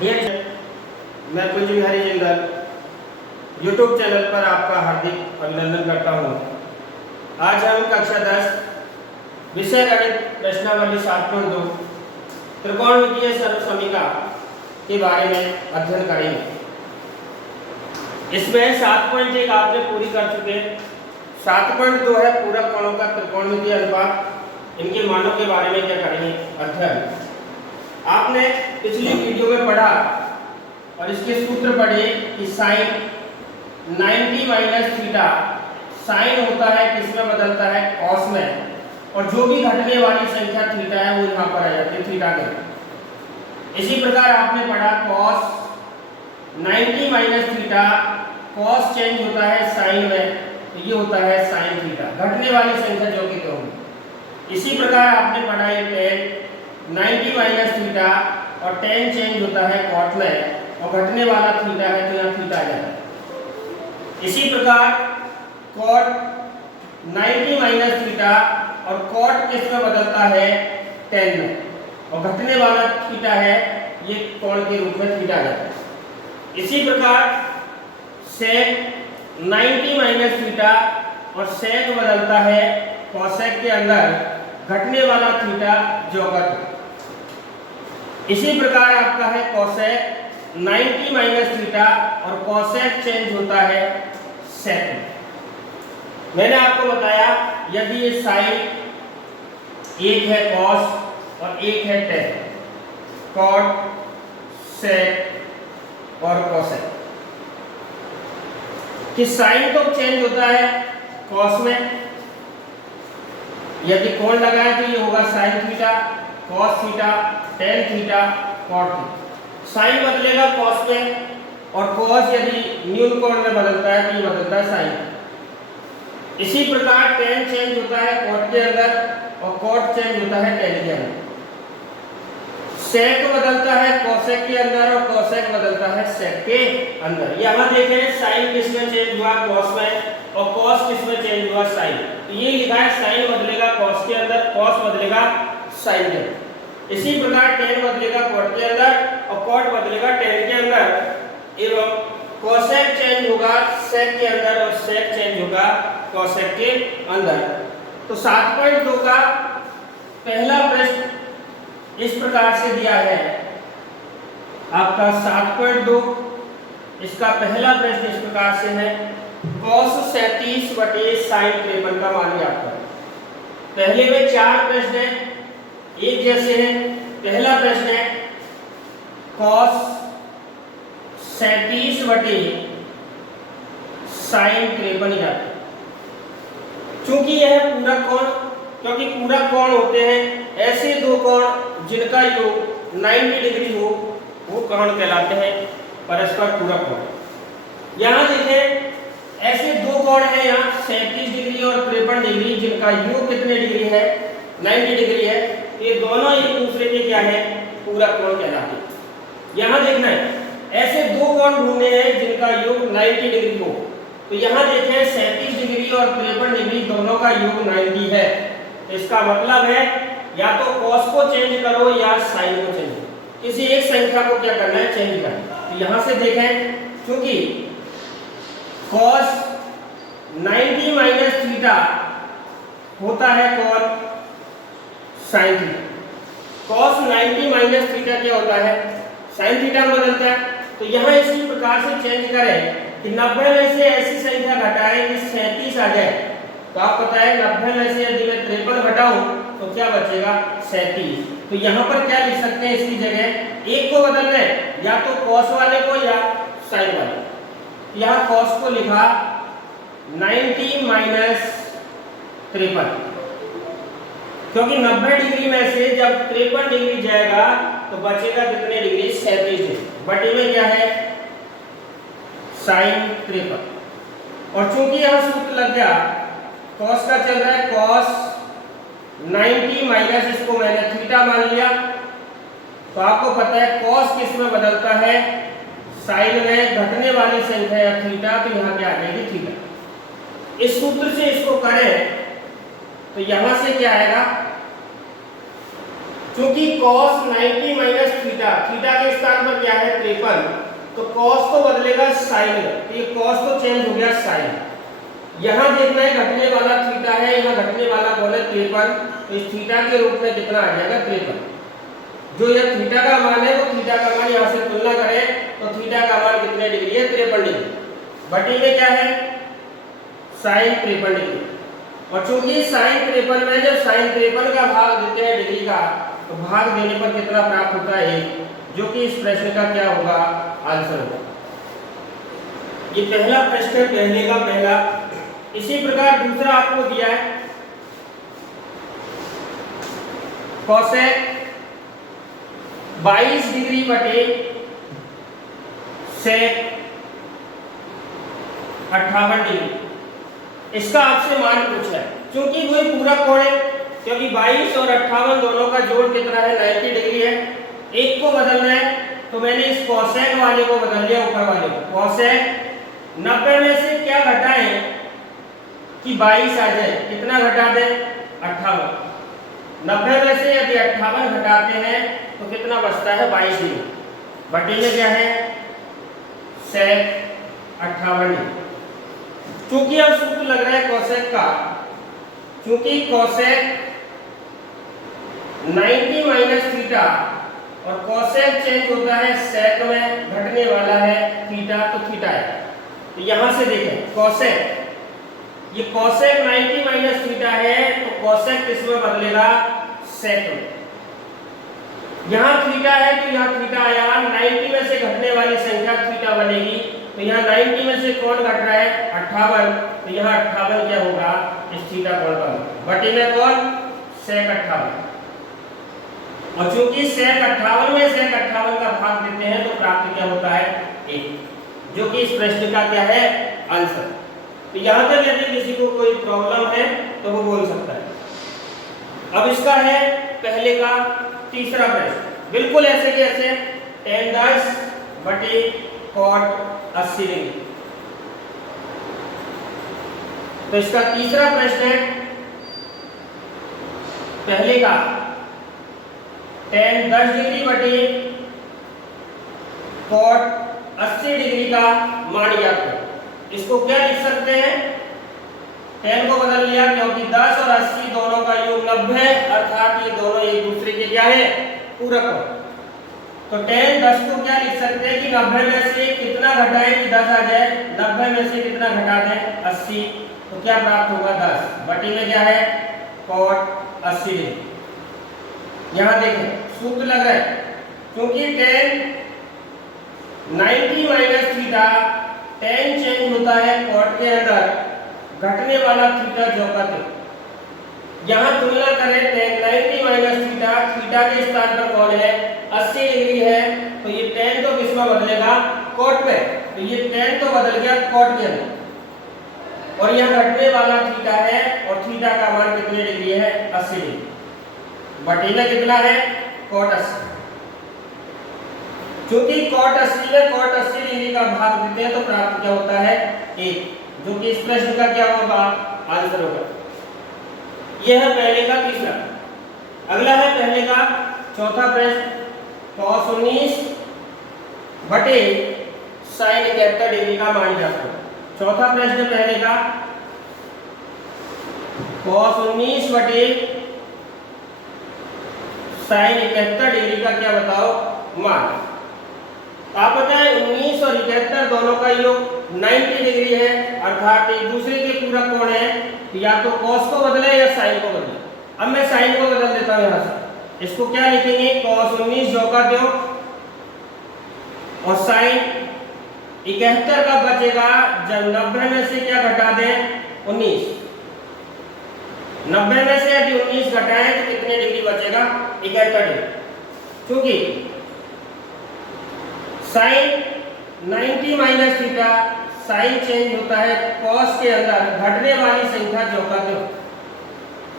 Dear, मैं Kunj Bihari Jindal YouTube channel पर आपका हार्दिक अभिनंदन करता हूँ। आज हम कक्षा 10 विषय गणित प्रश्नावली 7.2 त्रिकोणमितीय सर्वसमीका के बारे में अध्ययन करेंगे। इसमें 7.1 आपने पूरी कर चुके हैं। 7.2 है पूरक कोणों का त्रिकोणमितीय अनुपात, इनके मानों के बारे में क्या करेंगे अध्ययन। आपने पिछली वीडियो में पढ़ा और इसके सूत्र पढ़े कि साइन 90 माइनस थीटा साइन होता है किसमें बदलता है कॉस में, और जो भी घटने वाली संख्या थीटा है वो यहाँ पर आ जाती है थीटा के। इसी प्रकार आपने पढ़ा cos 90 minus theta cos change होता है साइन में, तो ये होता है साइन थीटा, घटने वाली संख्या जो कि होगी। इसी प्रकार आपने पढ़ा ये टेन 90 माइनस थीटा और टेन चेंज होता है कॉट में, और घटने वाला थीटा है तो यहाँ थीटा आ जाता है। इसी प्रकार कॉट 90 माइनस थीटा और कॉट किस में बदलता है टेन में, और घटने वाला थीटा है ये कोण के रूप में थीटा आ जाता है। इसी प्रकार सेक 90 माइनस थीटा और सेक बदलता है कॉसेक के अंदर, घटने वाला थीटा जो घट। इसी प्रकार आपका है कॉसेक 90 माइनस थीटा और कॉसेक चेंज होता है सेक। मैंने आपको बताया यदि ये साइन एक है कॉस और एक है टेन, कॉट सेक और कॉसेक, कि साइन तो चेंज होता है कॉस में, यदि कोण लगाए तो ये होगा sine theta cos theta tan theta cot theta. Sine बदलेगा कॉस में, और कॉस यदि न्यून कोण में बदलता है तो ये बदलता है साइन। इसी प्रकार टेन चेंज होता है कॉट के अंदर और कॉट चेंज होता है टेन के अंदर। सेक बदलता है कॉसेक के अंदर और कॉसेक बदलता है सेक के अंदर। यहाँ देखें साइन किस में चेंज हुआ कॉस में, और कॉस किस में चेंज हुआ साइन। तो ये लिखा है साइन बदलेगा कॉस के अंदर, कॉस बदलेगा साइन के अंदर। इसी प्रकार टेन बदलेगा कॉट के अंदर और कॉट बदलेगा टेन के अंदर, एवं कॉसेक चेंज होगा सेक के अंदर और सेक चेंज होगा कॉसेक के अंदर। तो 7.2 का पहला प्रश्न इस प्रकार से दिया है आपका 7.2, इसका पहला प्रश्न इस प्रकार से है cos 37 बटे sin 53 का मान ज्ञात करें। पहले में 4 प्रश्न हैं एक जैसे हैं। पहला प्रश्न है cos 37 बटे sin 53 ज्ञात। चूंकि यह पूरक कोण, क्योंकि पूरक कोण होते हैं ऐसे दो कोण जिनका योग 90 डिग्री हो, वो कोण कहलाते हैं परस्पर पूरक कोण। यहाँ देखें ऐसे दो कोण हैं, यहाँ 37 डिग्री और 53 डिग्री, जिनका योग कितने डिग्री है 90 डिग्री है। ये दोनों एक दूसरे के क्या है पूरक कोण कहलाते हैं। यहाँ देखना है ऐसे दो कोण ढूंढने हैं जिनका योग 90 डिग्री हो। तो यहाँ देखें 37 डिग्री और 53 डिग्री दोनों का योग 90 है। इसका मतलब है या तो cos को चेंज करो या sin को चेंज करो, किसी एक संख्या को क्या करना है चेंज करना है। तो यहाँ से देखें क्योंकि cos 90 माइनस थीटा होता है कौन sin theta. cos 90 minus theta क्या होता है sin थीटा में बदलता है। तो यहाँ इसी प्रकार से चेंज करें कि 90 में से ऐसी संख्या घटाएं कि 37 आ जाए। तो आप पता है 90 में से यदि मैं 53 घटाऊं तो क्या बचेगा 37। तो यहाँ पर क्या लिख सकते हैं इसकी जगह एक को बदलना है, या तो cos वाले को या sin वाले। यहाँ cos को लिखा 90 माइनस 53, क्योंकि 90 डिग्री में से जब 53 डिग्री जाएगा तो बचेगा कितने डिग्री 37 डिग्री, बटे में क्या है sin 53। और चूंकि यह सूत्र लग गया cos का चल रहा है cos 90 माइनस इसको मैंने थीटा मान लिया, तो आपको पता है cos किस में बदलता है sin में, घटने वाली संख्या है थीटा, तो यहाँ क्या आ जाएगी थीटा। इस सूत्र से इसको करें तो यहां से क्या आएगा, क्योंकि cos 90 माइनस थीटा, थीटा के स्थान पर क्या है 53, तो कॉस तो बदलेगा साइन में, तो ये कॉस तो चेंज हो गया साइन। यहाँ देखना है घटने वाला थीटा है, यहाँ घटने वाला कौन है 53, तो इस थीटा के रूप में कितना आ जाएगा 53। जो यह थीटा का मान है वो थीटा का मान यहाँ से तुलना करें तो थीटा का मान कितने डिग्री है 53 डिग्री, बटी में क्या है साइन 53 डिग्री। और चूंकि साइन 53 में जब साइन 53 का भाग देते हैं डिग्री का, तो भाग देने पर कितना प्राप्त होता है 1, जो कि इस प्रश्न का क्या होगा आंसर होगा। ये पहला प्रश्न है, पहले का पहला। इसी प्रकार दूसरा आपको दिया है कोसेक 22 डिग्री बटे सेक 58 डिग्री। इसका आपसे मान पूछा है, क्योंकि वही पूरा कोण है, क्योंकि 22 और 58 दोनों का जोड़ कितना है 90 डिग्री है। एक को बदलना है तो मैंने इस कोसेक वाले को बदल लिया ऊपर वाले को। कोसेक 90 में से क्या घटाएं कि 22 आ जाए, कितना घटा दें 58। 90 में से यदि 58 घटाते हैं तो कितना बचता है 22 डिग्री, बटे में क्या है सेक 58 डिग्री। क्योंकि अब सूत्र लग रहा है कोसेक का, क्योंकि कोसेक 90 माइनस थीटा और कोसेक चेंज होता है सेक में, घटने वाला है थीटा तो थीटा है। तो यहां से देखें कोसेक, ये कोसेक 90 माइनस थीटा है तो कोसेक किसमें बदलेगा सेक में। यहाँ थीटा है तो यहाँ थीटा आया, 90 में से घटने वाली संख्या थीटा बनेगी, तो यहाँ 90 में से कौन घट रहा है 58, तो यहाँ 58 क्या होगा इस थीटा कोण का बटे में कौन सेक 58। और चूंकि सेक 58 में सेक 58 का भाग देते हैं तो प्राप्त क्या होता है 1, जो कि इस प्रश्न का क्या है आंसर। तो यहाँ तक यदि किसी को कोई प्रॉब्लम है तो वो बोल सकता है। अब इसका है पहले का तीसरा प्रश्न, बिल्कुल ऐसे के ऐसे tan 10 बटे cot 80 डिग्री। तो इसका तीसरा प्रश्न है पहले का tan 10 डिग्री बटे cot 80 डिग्री का मान ज्ञात करो। इसको क्या लिख सकते हैं, tan को बदल लिया क्योंकि 10 और 80 दोनों का योग 90 है, अर्थात ये दोनों एक दूसरे के क्या है पूरक हो। तो tan 10 को क्या लिख सकते हैं कि 90 में से कितना घटाएं कि 10 आ जाए, 90 में से कितना घटा दें 80, तो क्या प्राप्त होगा 10, बटे में क्या है cot 80 डिग्री। यहाँ देखें सूत्र लग रहा है, क्योंकि tan 90 minus theta tan change होता है cot के अंदर, घटने वाला थीटा जो का त्यों। यहाँ तुलना करें tan 90 माइनस थीटा, थीटा के स्थान पर कौन है 80 डिग्री है, तो ये tan तो किसमें बदलेगा cot में, तो ये tan तो बदल गया cot के अंदर। और यह घटने वाला थीटा है और थीटा का मान कितने डिग्री है 80 डिग्री, बटे में कितना है cot 80। क्योंकि cot 80 में cot 80 डिग्री का भाग देते हैं तो प्राप्त क्या होता है 1, जो कि इस प्रश्न का क्या होगा आंसर होगा। यह है पहले का तीसरा। अगला है पहले का चौथा प्रश्न, cos 19 बटे sin 71 डिग्री का मान ज्ञात करो। चौथा प्रश्न पहले का cos 19 बटे sin 71 डिग्री का क्या बताओ मान। आप बताएं 19 और 71 दोनों का योग 90 डिग्री है, अर्थात एक दूसरे के पूरक कोण है, तो या तो cos को बदले या sin को बदले। अब मैं sin को बदल देता हूं, यहां से इसको क्या लिखेंगे cos 19 जो का त्यों और sin 71 का बचेगा जब 90 में से क्या घटा दें 19। 90 में से यदि 19 घटाएं तो कितने डिग्री बचेगा 71 डिग्री, क्योंकि sin 90 minus theta sin change होता है cos के अंदर, घटने वाली संख्या जो का त्यों।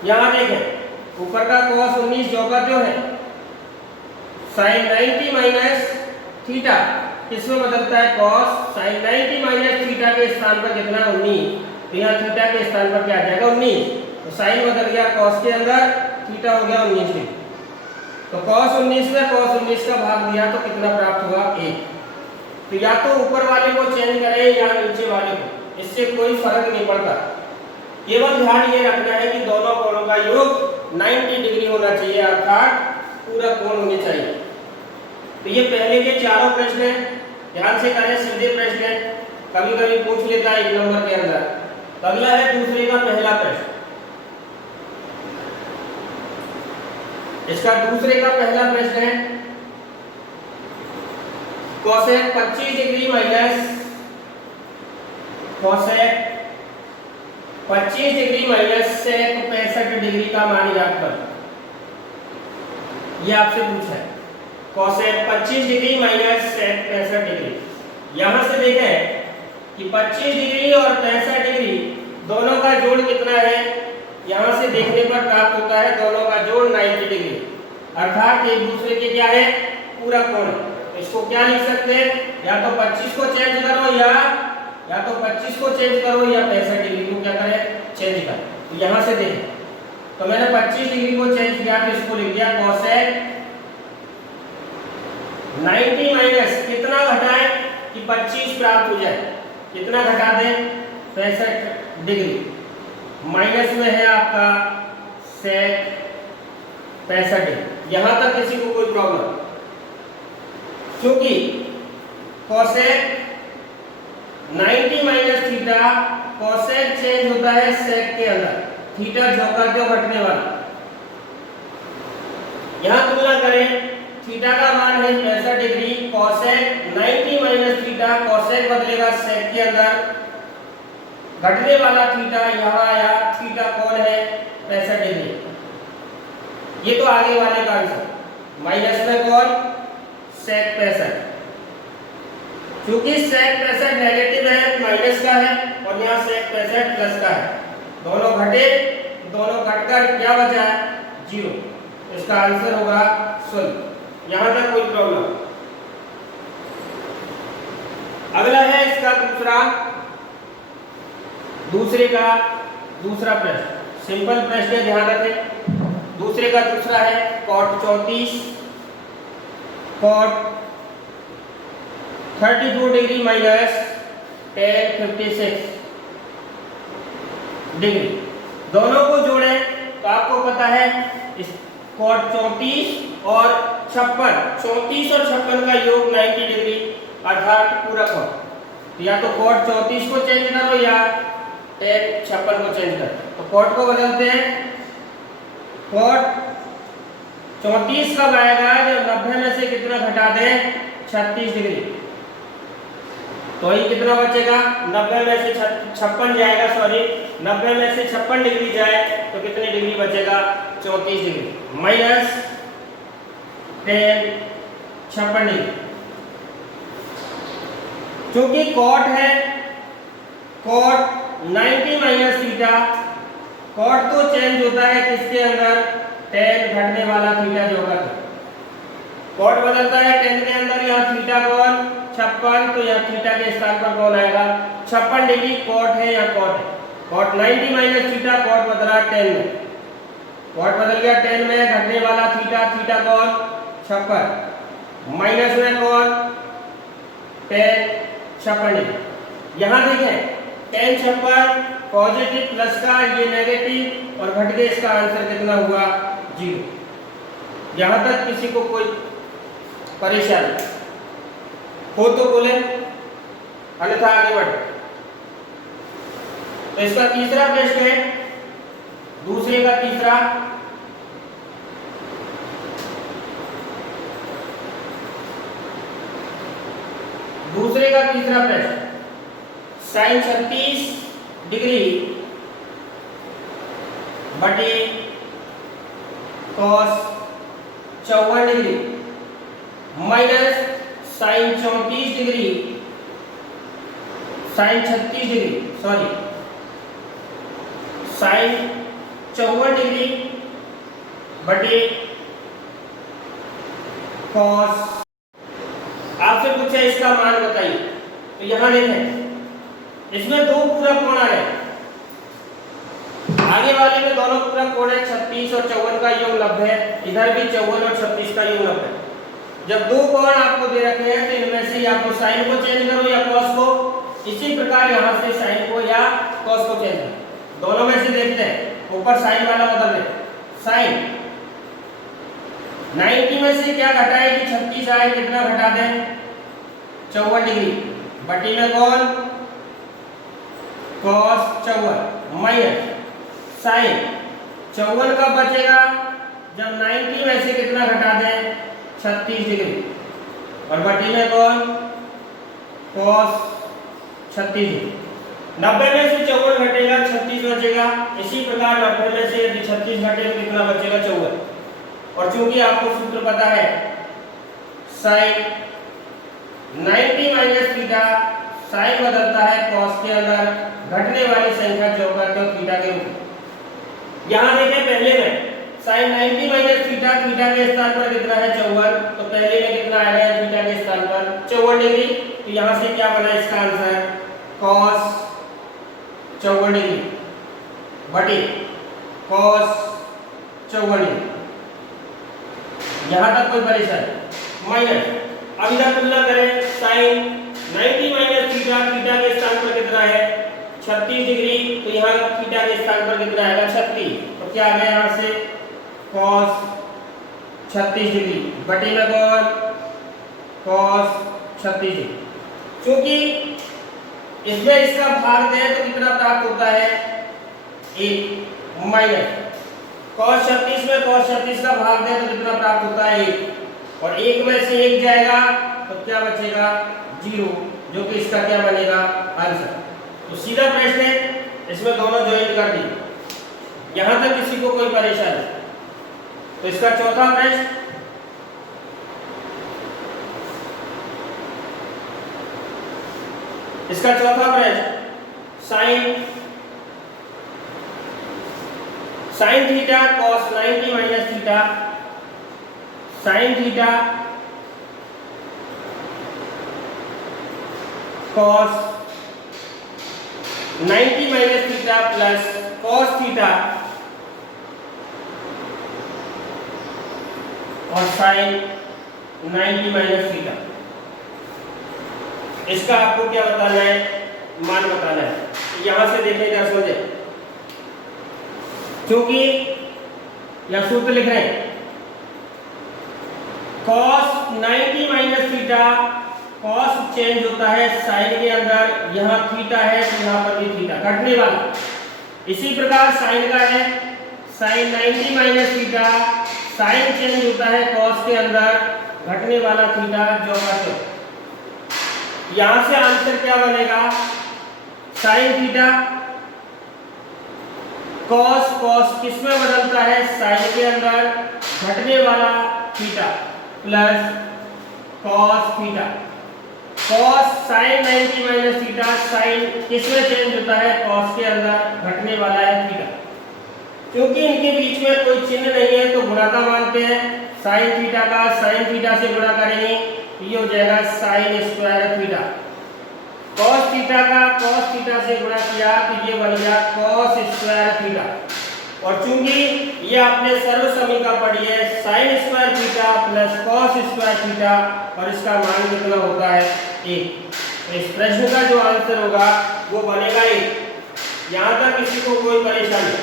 यहां देखें ऊपर का cos 19 जो का त्यों है, sin 90 माइनस थीटा किसमें बदलता है cos, sin 90 माइनस थीटा के स्थान पर कितना 19, तो यहाँ थीटा के स्थान पर क्या आ जाएगा 19, तो sin बदल गया cos के अंदर, थीटा हो गया 19 डिग्री। तो cos 19 में cos 19 का भाग दिया तो कितना प्राप्त हुआ 1, तो या तो ऊपर वाले को चेंज करें या नीचे वाले को, इससे कोई फर्क नहीं पड़ता। केवल ध्यान ये रखना है कि दोनों कोणों का योग 90 डिग्री होना चाहिए, अर्थात पूरा कोण होने चाहिए। तो ये पहले के चारों प्रश्न हैं, ध्यान से करें, सीधे प्रश्न हैं, कभी कभी पूछ लेता है 1 नंबर के अंदर। तो अगला है दूसरे का पहला प्रश्न। इसका दूसरे का पहला प्रश्न है cosec 25 degree minus cosec 25 degree minus sec 65 degree का मान ज्ञात कर। ये आपसे पूछा है cosec 25 degree minus sec 65 degree. यहां से देखें कि 25 डिग्री और 65 डिग्री दोनों का जोड़ कितना है, यहां से देखने पर प्राप्त होता है दोनों का जोड़ 90 डिग्री, अर्थात एक दूसरे के क्या है, पूरा कोण। इसको क्या लिख सकते हैं, या तो 25 को चेंज करो या तो 25 को चेंज करो या 65 डिग्री को क्या करें, चेंज करें। तो यहां से देखें, तो मैंने 25 डिग्री को चेंज किया तो इसको लिख दिया कोसेक 90 माइनस कितना घटाएं कि 25 प्राप्त हो जाए, कितना घटा दें, 65 डिग्री, माइनस में है आपका सेक 65 डिग्री। यहां तक किसी को कोई प्रॉब्लम, क्योंकि cosec 90 minus theta, cosec change होता है सेक के अंदर, थीटा जो घटने वाला। यहां तुलना करें, थीटा का मान है 65 degree, cosec 90 minus theta, cosec बदलेगा सेक के अंदर, घटने वाला थीटा यहाँ आया, थीटा कौन है, 65 डिग्री। ये तो आगे वाले का आंसर, माइनस में कौन, सेक 65, क्योंकि सेक 65 नेगेटिव है, माइनस का है, और यहाँ सेक 65 प्लस का है, दोनों घटे, दोनों घटकर क्या बचा है, 0। इसका आंसर होगा 0। यहां तक कोई प्रॉब्लम। अगला है इसका दूसरे का दूसरा प्रश्न, सिंपल प्रश्न है, ध्यान रखें। दूसरे का दूसरा है cot 34 cot 32 degree minus tan 56 degree, दोनों को जोड़ें तो आपको पता है इस cot 34 और 56, 34 और 56 का योग 90 डिग्री, अर्थात पूरा कोण। तो या तो cot 34 को चेंज करो या tan 56 को चेंज करो। तो cot को बदलते हैं, cot 34 कब आएगा, जब 90 में से कितना घटा दें, 36 डिग्री। तो ये कितना बचेगा, 90 में से 56 जाएगा, सॉरी 90 में से 56 डिग्री जाए तो कितनी डिग्री बचेगा, 34 डिग्री माइनस tan 56 डिग्री। क्योंकि cot है, cot 90 माइनस थीटा, cot तो चेंज होता है किसके अंदर, tan घटने वाला थीटा जो होगा, cot बदलता है tan के अंदर, यहाँ थीटा कौन, 56, तो यहाँ थीटा के स्थान पर कौन आएगा, 56 डिग्री cot है या cot है, cot 90 माइनस थीटा, cot बदला tan में, cot बदल गया tan में, घटने वाला थीटा, थीटा कौन, 56, माइनस में कौन, tan 56 डिग्री। यहाँ देखें tan 56 पॉजिटिव प्लस का, ये नेगेटिव, और घट के इसका आंसर कितना हुआ, 0। यहाँ तक किसी को कोई परेशानी हो तो बोले, अन्यथा आगे बढ़े। तो इसका तीसरा प्रश्न है, दूसरे का तीसरा, प्रश्न, sin 36 डिग्री बटे cos 54 degree minus sin 36 degree sin 54 degree बटे cos। आपसे पूछा इसका मान बताइए। तो यहां देखें, इसमें दो पूरा कोण आ रहे हैं, आगे वाले में दोनों पूरा कोण है, 36 और 54 का योग 90 है, इधर भी 54 और 36 का योग 90 है। जब दो कोण आपको दे रखे हैं तो इनमें से या तो साइन को चेंज करो या कॉस को, इसी प्रकार यहाँ से साइन को या कॉस को चेंज करो। दोनों में से देखते हैं, ऊपर साइन वाला बदल दे। साइन 90 में से क्या घटाए कि 36 आए, कितना घटा दें 54 डिग्री, बटी में कौन कॉस 54 माइनस साइन 54 कब बचेगा जब 90 में से कितना घटा दें 36 डिग्री, और बटी में कौन कॉस 36 डिग्री। 90 में से 54 घटेगा 36 बचेगा, इसी प्रकार 90 में से यदि 36 घटे तो कितना बचेगा 54। और चूंकि आपको सूत्र पता है साइन 90 माइनस थीटा, साइन बदलता है कॉस के अंदर घटने वाली संख्या जो करते हो थीटा के रूप में। यहाँ देखें पहले में साइन 90 माइनस थीटा, थीटा के स्थान पर कितना है 54, तो पहले में कितना आ रहा है थीटा के स्थान पर 54 डिग्री, तो यहाँ से क्या बना इसका आंसर कॉस 54 डिग्री बटे कॉस 54 डिग्री। यहाँ तक कोई परेशानी माइनस। अब इधर तुलना करें साइन 90 माइनस थीटा, थीटा के स्थान पर कितना है 36 डिग्री, तो यहाँ थीटा के स्थान पर कितना आएगा 36, तो क्या आ गया यहाँ से कॉस 36 डिग्री बटे में कौन कॉस 36 डिग्री। क्योंकि इसमें इसका भाग दें तो कितना प्राप्त होता है 1 माइनस कॉस 36 में कॉस 36 का भाग दें तो कितना प्राप्त होता है 1, और 1 में से 1 जाएगा तो क्या बचेगा 0, जो कि इसका क्या बनेगा आंसर। तो सीधा प्रश्न है, इसमें दोनों ज्वाइन कर दी। यहां तक किसी को कोई परेशानी? तो इसका चौथा प्रश्न, इसका चौथा प्रश्न sign theta cos 90 minus theta, sign theta cos 90 minus theta plus cos theta और साइन 90 माइनस थीटा, इसका आपको क्या बताना है मान बताना है। यहां से देखें इधर समझे, क्योंकि यह सूत्र लिख रहे हैं cos 90 minus theta, cos change होता है साइन के अंदर, यहाँ थीटा है तो यहाँ पर भी थीटा घटने वाला। इसी प्रकार साइन का है sine 90 minus theta, sine change होता है cos के अंदर घटने वाला थीटा जो घटे। यहाँ से आंसर क्या बनेगा साइन थीटा कॉस, कॉस किस में बदलता है साइन के अंदर घटने वाला theta plus cos theta, cos sine 90 minus theta, sine किस में चेंज होता है कॉस के अंदर घटने वाला है थीटा। क्योंकि इनके बीच में कोई चिन्ह नहीं है तो गुणा का मानते हैं, साइन थीटा का साइन थीटा से गुणा करेंगे ये हो जाएगा sine square theta, cos theta का कॉस थीटा से गुणा किया तो ये बन गया कॉस स्क्वायर थीटा। और चूंकि ये आपने सर्व समीकरण पढ़ी है sine square theta plus cos square theta, और इसका मान कितना होता है 1, तो इस प्रश्न का जो आंसर होगा वो बनेगा 1। यहां तक किसी को कोई परेशानी?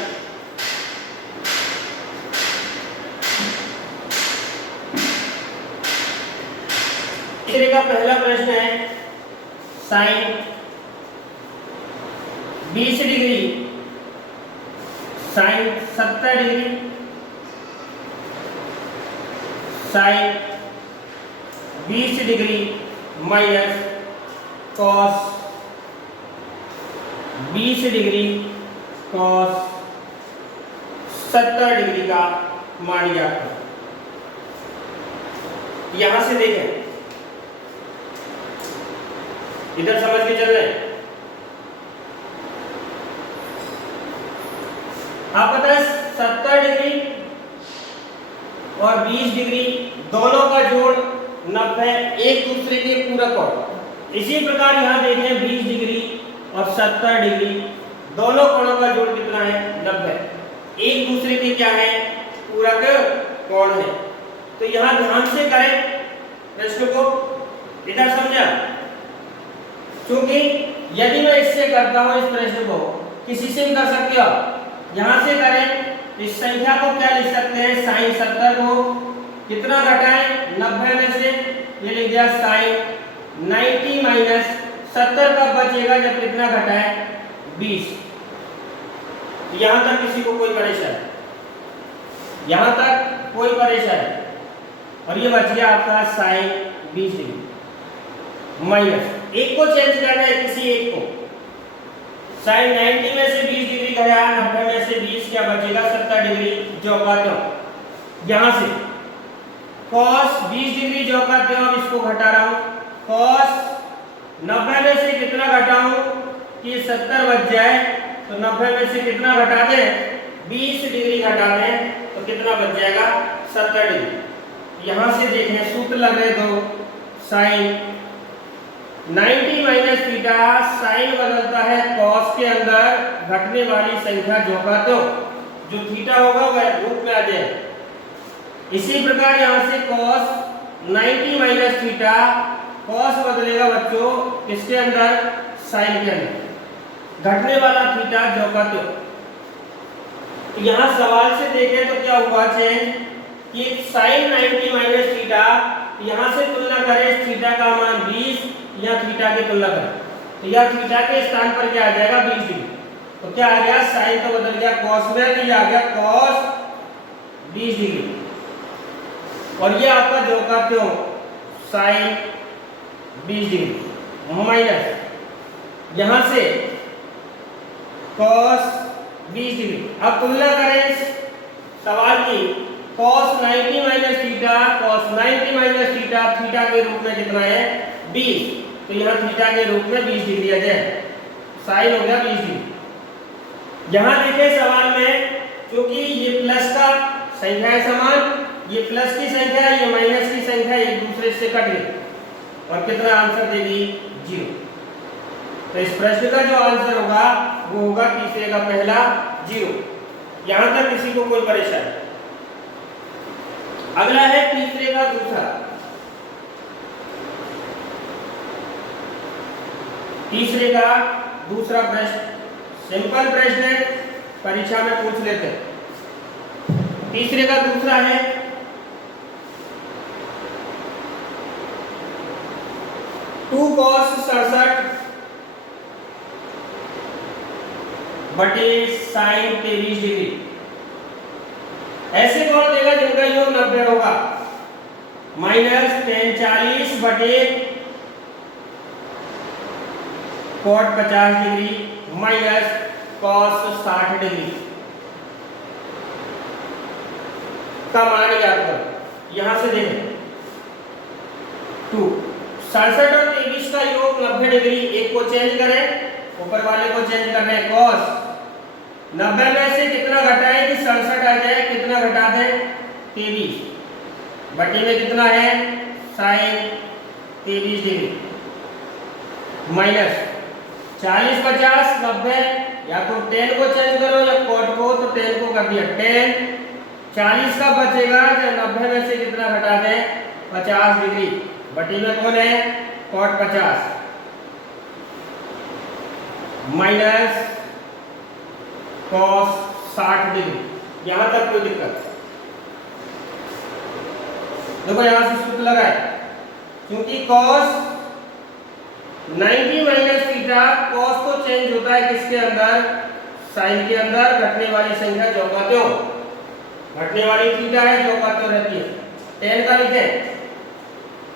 तीसरे का पहला प्रश्न है sine 20 degree sine 70 degree sine 20 degree minus cos 20 degree cos 70 degree का मान ज्ञात करो। यहां से देखें, इधर समझ के चल रहे हैं। आप पता है 70 डिग्री और 20 डिग्री दोनों का जोड़ 90 एक दूसरे के पूरक कोण। इसी प्रकार यहाँ देखें 20 डिग्री और 70 डिग्री दोनों कोणों का जोड़ कितना है 90, एक दूसरे के क्या है पूरक कोण है। तो यहाँ ध्यान से करें प्रश्न को, इधर समझा क्योंकि यदि मैं इससे करता हूं इस प्रश्न को, किसी से भी कर सकते हो, यहां से करें तो इस संख्या को क्या लिख सकते हैं, साइन 70 को कितना घटाएं 90 में से, ये लिख दिया साइन 90 माइनस 70 कब बचेगा जब कितना घटाएं 20। यहां तक किसी को कोई परेशानी, यहां तक कोई परेशानी, और ये बच गया आपका साइन 20 डिग्री माइनस, एक को चेंज करना है, किसी एक को, साइन 90 में से 20 डिग्री गया, 90 में से 20 क्या बचेगा 70 डिग्री, जो का त्यों। यहां से cos 20 डिग्री जो का त्यों, अब इसको घटा रहा हूं, cos 90 में से कितना घटाऊं कि 70 बच जाए, तो 90 में से कितना घटा दें 20 डिग्री घटा दें तो कितना बच जाएगा 70 डिग्री। यहां से देखें सूत्र लग रहे दो, साइन 90 माइनस थीटा, साइन बदलता है कॉस के अंदर घटने वाली संख्या जो का तो, जो थीटा होगा वह रूप में आ जाए। इसी प्रकार यहां से कॉस 90 माइनस थीटा, कॉस बदलेगा बच्चों किसके अंदर, साइन के अंदर, घटने वाला थीटा जो का तो। यहां सवाल से देखें तो क्या हुआ चेंज कि साइन 90 माइनस थीटा, यहां से तुलना करें थीटा का मान 20, या थीटा की तुलना करें तो यह थीटा के स्थान पर क्या आ जाएगा 20 डिग्री, तो क्या आ गया साइन तो बदल गया कॉस में, तो ये आ गया कॉस 20 डिग्री, और ये आपका जो का क्यों साइन 20 डिग्री माइनस यहां से कॉस 20 डिग्री। अब तुलना करें सवाल की, cos 90 minus theta, cos 90 minus theta, theta के रूप में कितना है 20, तो यहाँ थीटा के रूप में 20 डिग्री आ जाए, साइन हो गया 20 डिग्री। यहाँ देखिए सवाल में, क्योंकि ये प्लस का संख्या है समान, ये प्लस की संख्या है, ये माइनस की संख्या, एक दूसरे से कट गई, और कितना आंसर देगी 0। तो इस प्रश्न का जो आंसर होगा वो होगा तीसरे का पहला 0। यहां तक किसी को कोई परेशानी। अगला है तीसरे का दूसरा, तीसरे का दूसरा प्रश्न, सिंपल प्रश्न है, परीक्षा में पूछ लेते हैं। तीसरे का दूसरा है 2 cos 67 बटे साइन 23 डिग्री, ऐसे कौन देगा जिनका योग 90 होगा, माइनस tan 40 बटे cot 50 degree minus cos 60 degree का मान याद करो। यहां से देखें 2 67 और 23 का योग 90 डिग्री, एक को चेंज करें, ऊपर वाले को चेंज कर रहे हैं cos 90 में से कितना घटाए कि 67 आ जाए, कितना घटा दें 23 बटे में कितना है साइन 23 डिग्री माइनस 40 50 90, या तो tan को चेंज करो या cot को, तो tan को कर दिया tan 40 का बचेगा जब 90 में से कितना घटा दें 50 डिग्री, बटे में कौन है cot 50 माइनस cos 60 डिग्री। यहां तक कोई दिक्कत, देखो यहां से सूत्र लगाए, क्योंकि cos 90 माइनस थीटा, cos तो चेंज होता है किसके अंदर, साइन के अंदर, घटने वाली संख्या जो का त्यों, घटने वाली थीटा है जो का त्यों रहती है। tan का लिखे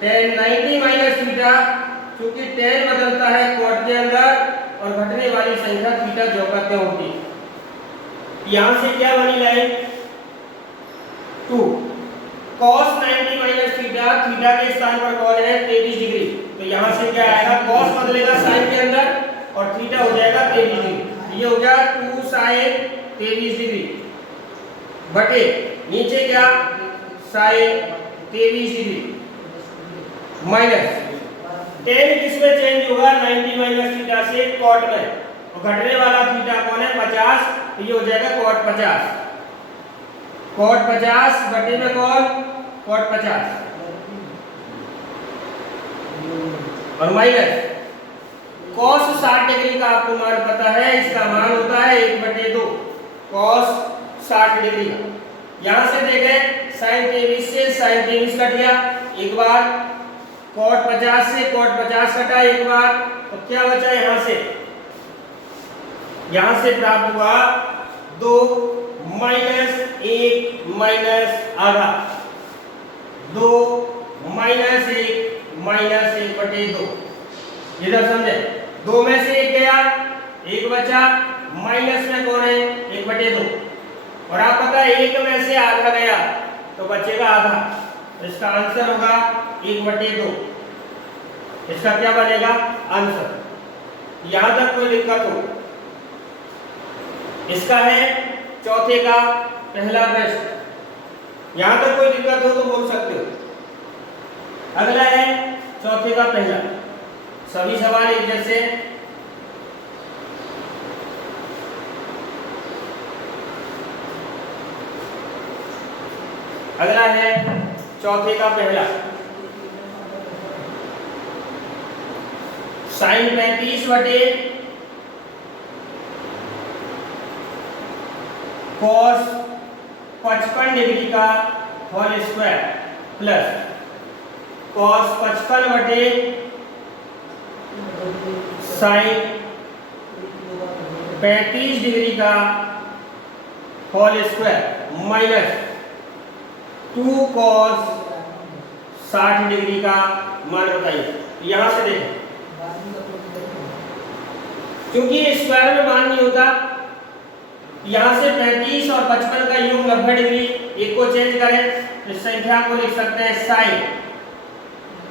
tan 90 माइनस थीटा, क्योंकि tan बदलता है cot के अंदर, और घटने वाली संख्या थीटा जो का त्यों होती है। यहां से क्या बनी line 2 cos 90 minus theta, theta के स्थान पर कौन है 23 डिग्री, तो यहां से क्या आएगा cos बदलेगा साइन के अंदर और थीटा हो जाएगा 23 डिग्री, ये हो गया 2 साइन 23 डिग्री बटे नीचे क्या साइन 23 डिग्री माइनस tan किसमें चेंज होगा 90 माइनस थीटा से cot में, और घटने वाला थीटा कौन है 50, तो ये हो जाएगा cot 50, cot 50 बटे में कौन cot 50 और माइनस cos 60 डिग्री का आपको मान पता है, इसका मान होता है 1/2 cos 60 डिग्री का। यहां से देखें sin 23 से sin 23 कट गया एक बार, cot 50 से cot 50 कटा एक बार, तो क्या बचा यहां से प्राप्त हुआ 2 माइनस 1 माइनस आधा, 2 माइनस 1 माइनस 1/2। इधर समझे, 2 में से 1 गया, 1 बचा, माइनस में कौन है 1/2, और आप पता है 1 में से आधा गया तो बचेगा आधा, इसका आंसर होगा 1/2। इसका क्या बनेगा आंसर। यहां तक कोई दिक्कत हो? इसका है चौथे का पहला प्रश्न। यहां तक कोई दिक्कत हो तो बोल सकते हो। अगला है चौथे का पहला, सभी सवाल एक जैसे। अगला है चौथे का पहला, sin 35 बटे cos 55 डिग्री का होल स्क्वायर प्लस cos 55 बटे sin 35 डिग्री का whole square minus 2 cos 60 degree का मान बताइए। यहां से देखें, क्योंकि स्क्वायर में मान नहीं होता, यहां से 35 और 55 का योग 90 डिग्री, एक को चेंज करें इस संख्या को लिख सकते हैं sin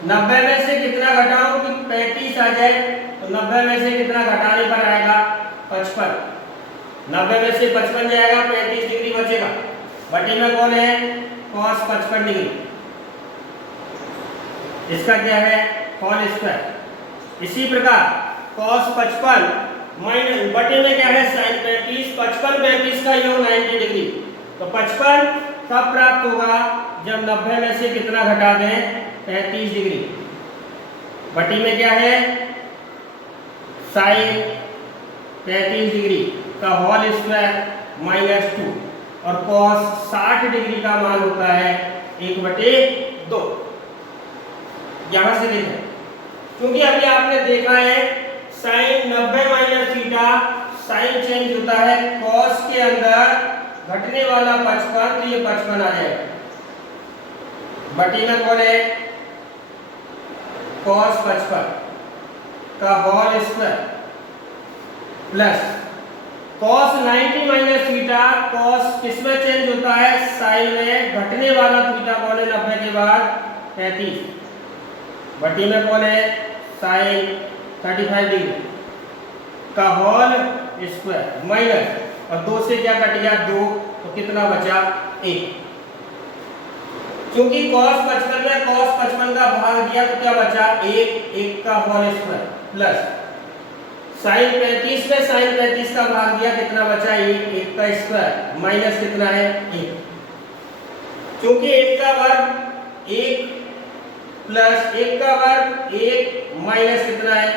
90 में से कितना घटाऊं कि 35 आ जाए, तो 90 में से कितना घटाने पर आएगा 55, 90 में से 55 जाएगा, 35 डिग्री बचेगा, बटे में कौन है cos 55 डिग्री, इसका क्या है होल स्क्वायर। इसी प्रकार cos 55 माइनस बटे में क्या है sin 35, 55 35 का योग 90 डिग्री, तो 55 कब प्राप्त होगा जब 90 में से कितना घटा दें 35 डिग्री, बटे में क्या है sin 35 डिग्री का होल स्क्वायर माइनस 2, और cos 60 डिग्री का मान होता है 1/2। यहां से देखें, क्योंकि अभी आपने देखा है sin 90 minus theta, sine change होता है cos के अंदर घटने वाला 55, तो ये 55 आ जाएगा, बटी में कौन है cos 55 का whole square plus cos 90 minus theta, cos किसमें चेंज होता है साइन में, घटने वाला थीटा कौन है 90 के बाद 35, बटी में कौन है साइन 35 डिग्री का होल स्क्वायर माइनस, और 2 से क्या कट गया 2, तो कितना बचा 1। क्योंकि cos 55 में cos 55 का भाग दिया तो क्या बचा 1 का होल स्क्वायर प्लस sin 35 में sin 35 का भाग दिया, कितना बचा 1 का स्क्वायर माइनस कितना है 1। क्योंकि 1 का वर्ग 1 प्लस 1 का वर्ग 1 माइनस कितना है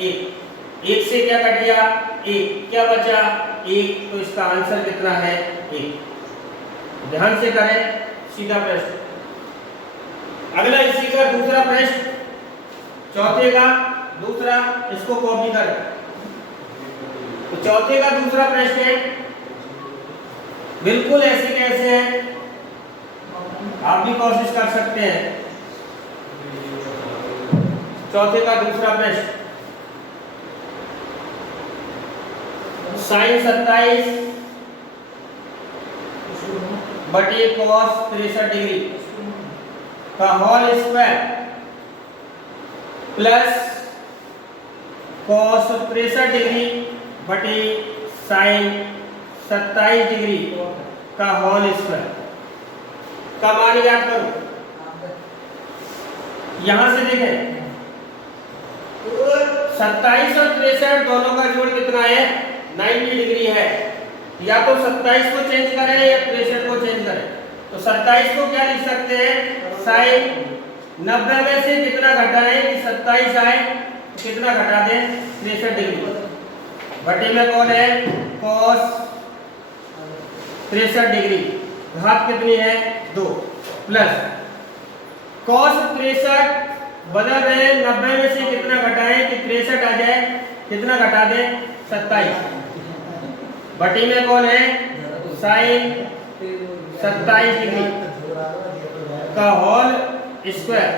1 से क्या कट गया 1, क्या बचा 1, तो इसका आंसर कितना है 1। ध्यान से करें सीधा प्रश्न। अगला इसी का दूसरा प्रश्न, चौथे का दूसरा, इसको कॉपी करें। तो चौथे का दूसरा प्रश्न है बिल्कुल ऐसे कैसे है, आप भी कोशिश कर सकते हैं। चौथे का दूसरा प्रश्न, साइन 27 बटे cos 63 डिग्री का whole square plus cos 63 degree बटे साइन 27 डिग्री का होल स्क्वायर का मान याद करो। यहां से देखें 27 और 63 दोनों का जोड़ कितना है 90 डिग्री है, या तो 27 को चेंज करें या 63 को चेंज करें। तो 27 को क्या लिख सकते हैं साइन 90 में से कितना घटाएं कि 27 आए, कितना घटा दें 63 डिग्री। बटे में कौन है cos 63 डिग्री, घात कितनी है 2, प्लस cos 63 बदल रहे 90 में से कितना घटाएं कि 63 आ जाए, कितना घटा दें 27, बटे में कौन है sin 27 डिग्री का होल स्क्वायर।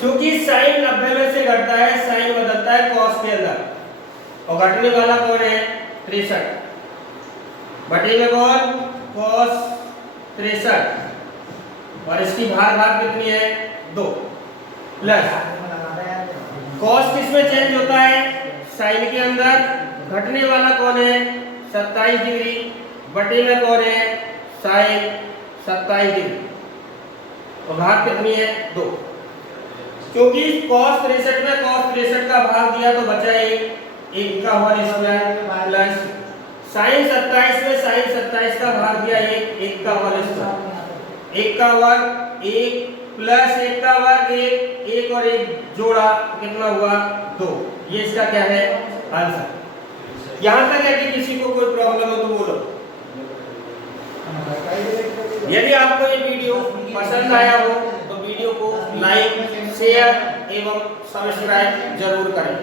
क्योंकि साइन 90 में से घटता है, साइन बदलता है cos के अंदर, और घटने वाला कौन है 63, बटे में कौन cos 63, और इसकी भाग कितनी है 2, प्लस cos किस में चेंज होता है साइन के अंदर, घटने वाला कौन है 27 डिग्री, बटे में कौन है साइन 27 डिग्री, और भाग कितनी है 2। क्योंकि cos 63 में cos 63 का भाग दिया तो बचा एक का होल स्क्वायर, प्लस sin 27 में sin 27 का भाग दिया एक का होल स्क्वायर, एक का वर्ग 1 प्लस 1 का वर्ग 1 और 1 जोड़ा कितना हुआ 2। ये इसका क्या है आंसर। यहां तक है कि किसी को कोई प्रॉब्लम हो तो बोलो। यदि आपको ये वीडियो पसंद आया हो तो वीडियो को लाइक, शेयर एवं सब्सक्राइब जरूर करें।